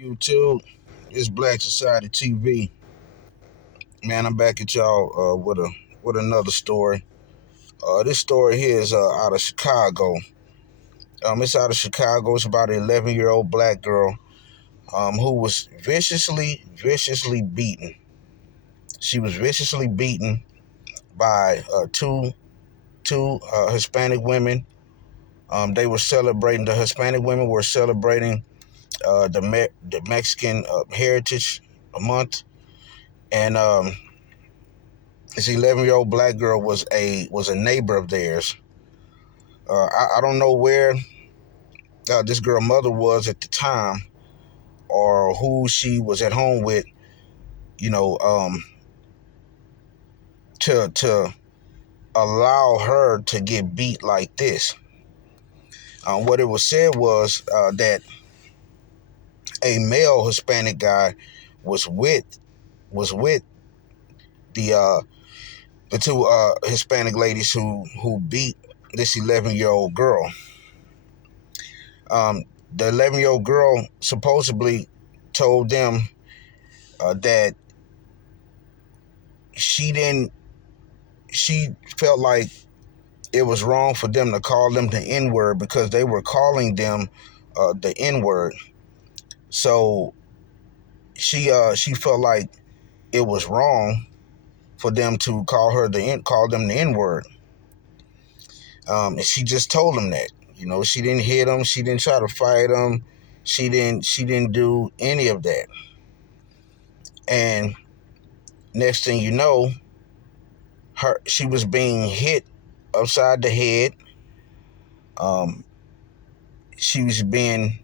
YouTube, it's Black Society TV. Man, I'm back at y'all with another story. This story here is out of Chicago. It's out of Chicago. It's about an 11-year-old black girl who was viciously beaten. She was viciously beaten by two Hispanic women. They were celebrating. The Hispanic women were celebrating the Mexican Heritage Month, and this 11-year-old black girl was a neighbor of theirs. I don't know where this girl mother was at the time or who she was at home with, you know, to allow her to get beat like this. What it was said was that a male Hispanic guy was with the the two Hispanic ladies who beat this 11-year-old girl. Um, the 11-year-old girl supposedly told them that she didn't. She felt like it was wrong for them to call them the N word because they were calling them the N word. So she felt like it was wrong for them to call them the N word. And she just told them that. She didn't hit them. She didn't try to fight them. She didn't do any of that. And next thing you know, she was being hit upside the head. Um, she was being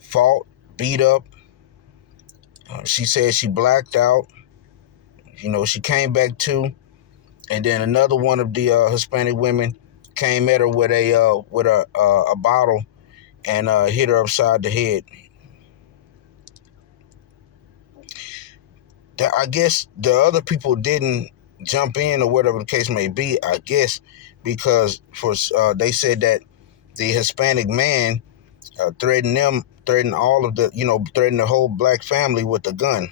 fought, beat up. She said she blacked out. She came back to, and then another one of the Hispanic women came at her with a bottle and hit her upside the head. I guess the other people didn't jump in or whatever the case may be. I guess because they said that the Hispanic man threatened threatened the whole black family with a gun.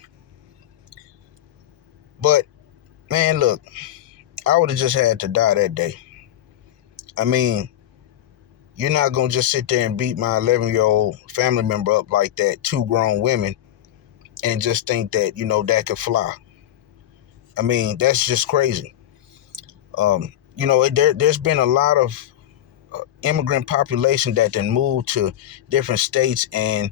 But man, look, I would have just had to die that day. I mean, you're not gonna just sit there and beat my 11-year-old family member up like that, two grown women, and just think that that could fly. I mean, that's just crazy. There's been a lot of immigrant population that then moved to different states, and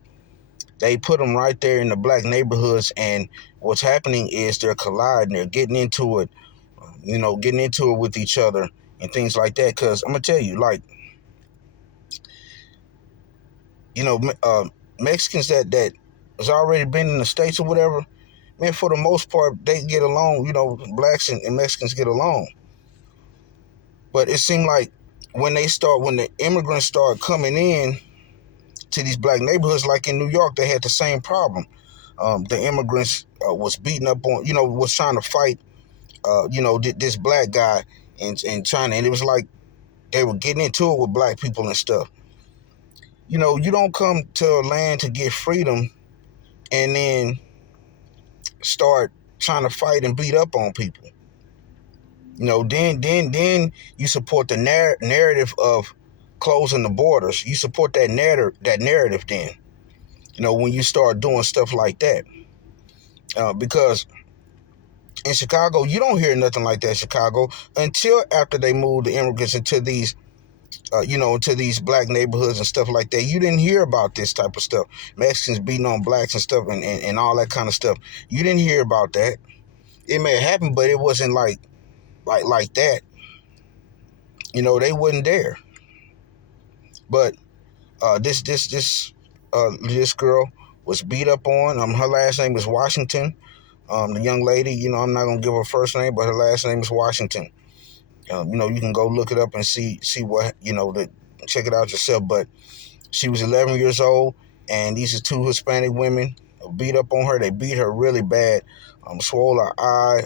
they put them right there in the black neighborhoods. And what's happening is they're colliding. They're getting into it, with each other and things like that. Because I'm gonna tell you, like, you know, Mexicans that has already been in the States or whatever, man, for the most part, they get along. Blacks and Mexicans get along. But it seemed like when the immigrants start coming in to these black neighborhoods, like in New York, they had the same problem. The immigrants was beating up on, was trying to fight, this black guy and China, and it was like they were getting into it with black people and stuff. You don't come to a land to get freedom and then start trying to fight and beat up on people. Then you support the narrative of closing the borders. You support that narrative. Then, when you start doing stuff like that, because in Chicago, you don't hear nothing like that in Chicago until after they moved the immigrants into these to these black neighborhoods and stuff like that. You didn't hear about this type of stuff. Mexicans beating on blacks and stuff and all that kind of stuff. You didn't hear about that. It may have happened, but it wasn't like that. They wasn't there. But this girl was beat up on. Her last name is Washington. The young lady, I'm not gonna give her first name, but her last name is Washington. You can go look it up and see what check it out yourself. But she was 11 years old, and these are two Hispanic women beat up on her. They beat her really bad, swole her eye.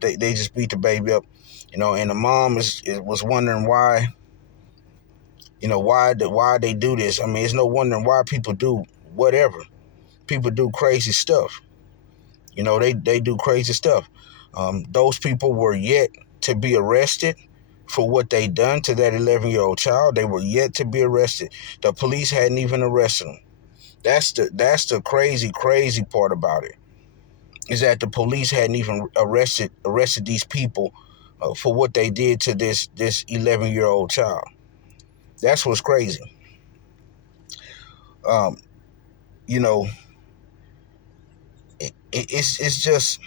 They just beat the baby up, and the mom was wondering why Why they do this. I mean, it's no wonder why people do whatever. People do crazy stuff. They do crazy stuff. Those people were yet to be arrested for what they done to that 11-year-old child. They were yet to be arrested. The police hadn't even arrested them. That's the crazy part about it, is that the police hadn't even arrested these people for what they did to this 11-year-old child. That's what's crazy. Um, you know, it's just,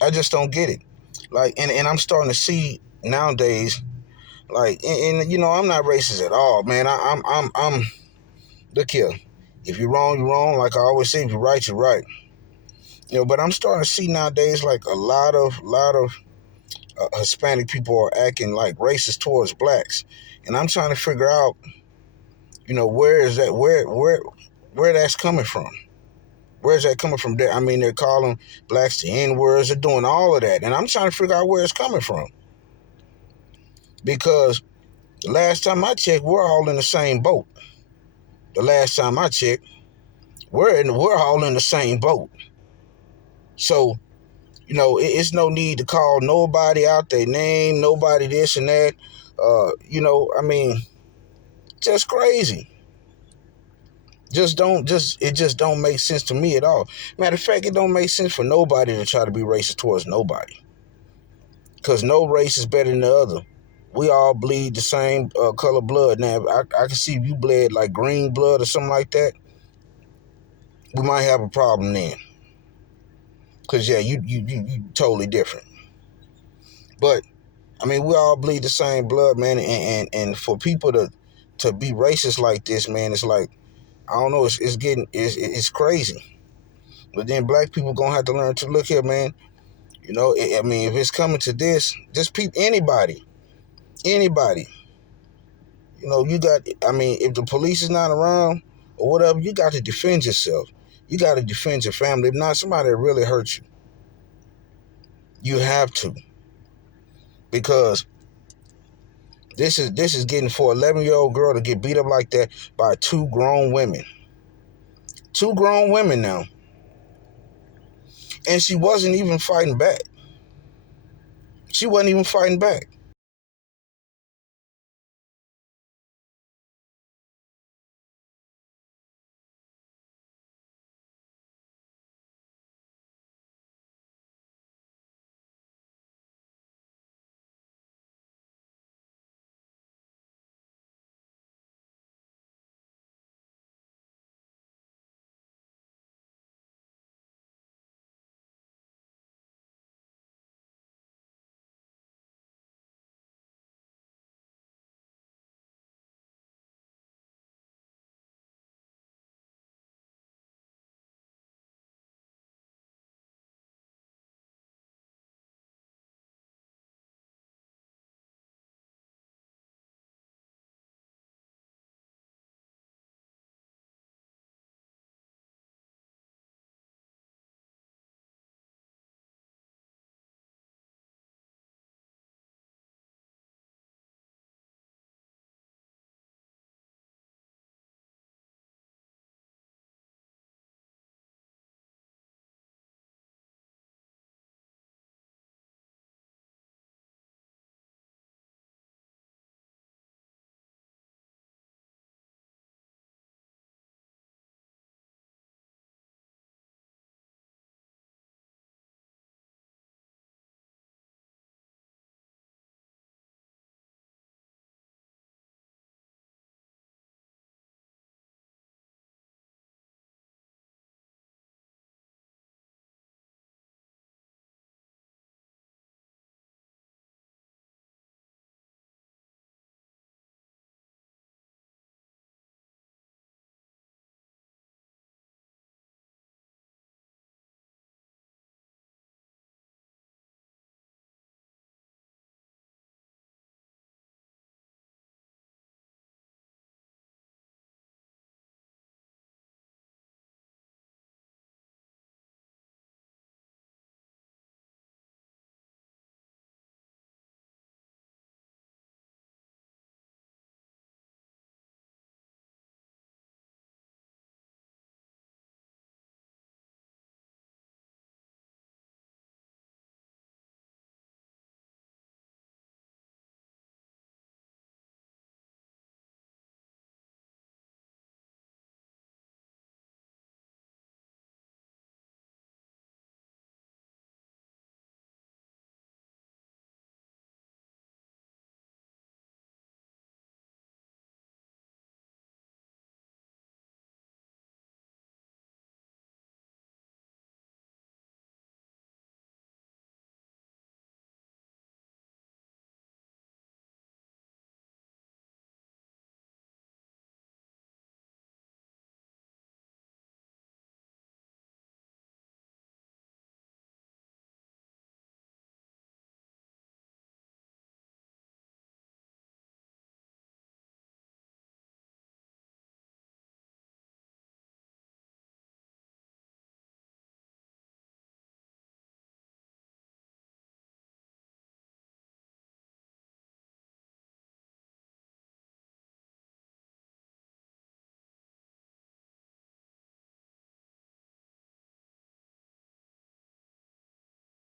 I just don't get it. Like, and I'm starting to see nowadays, like, and I'm not racist at all, man. I'm look here. If you're wrong, you're wrong. Like I always say, if you're right, you're right. But I'm starting to see nowadays, like, a lot of Hispanic people are acting like racist towards blacks, and I'm trying to figure out, where is that, where that's coming from. Where's that coming from? I mean, they're calling blacks the N-words, they're doing all of that, and I'm trying to figure out where it's coming from. Because the last time I checked, we're all in the same boat. The last time I checked, we're all in the same boat. So, it's no need to call nobody out their name, nobody this and that. I mean, just crazy. It just don't make sense to me at all. Matter of fact, it don't make sense for nobody to try to be racist towards nobody. Because no race is better than the other. We all bleed the same color blood. Now, I can see if you bled like green blood or something like that, we might have a problem then. Because, yeah, you totally different. But, I mean, we all bleed the same blood, man. And for people to be racist like this, man, it's like, I don't know, it's crazy. But then black people going to have to learn to look here, man. I mean, if it's coming to this, just anybody. If the police is not around or whatever, you got to defend yourself. You got to defend your family. If not, somebody that really hurt you. You have to. Because this is getting, for an 11-year-old girl to get beat up like that by two grown women. Two grown women now. And she wasn't even fighting back. She wasn't even fighting back.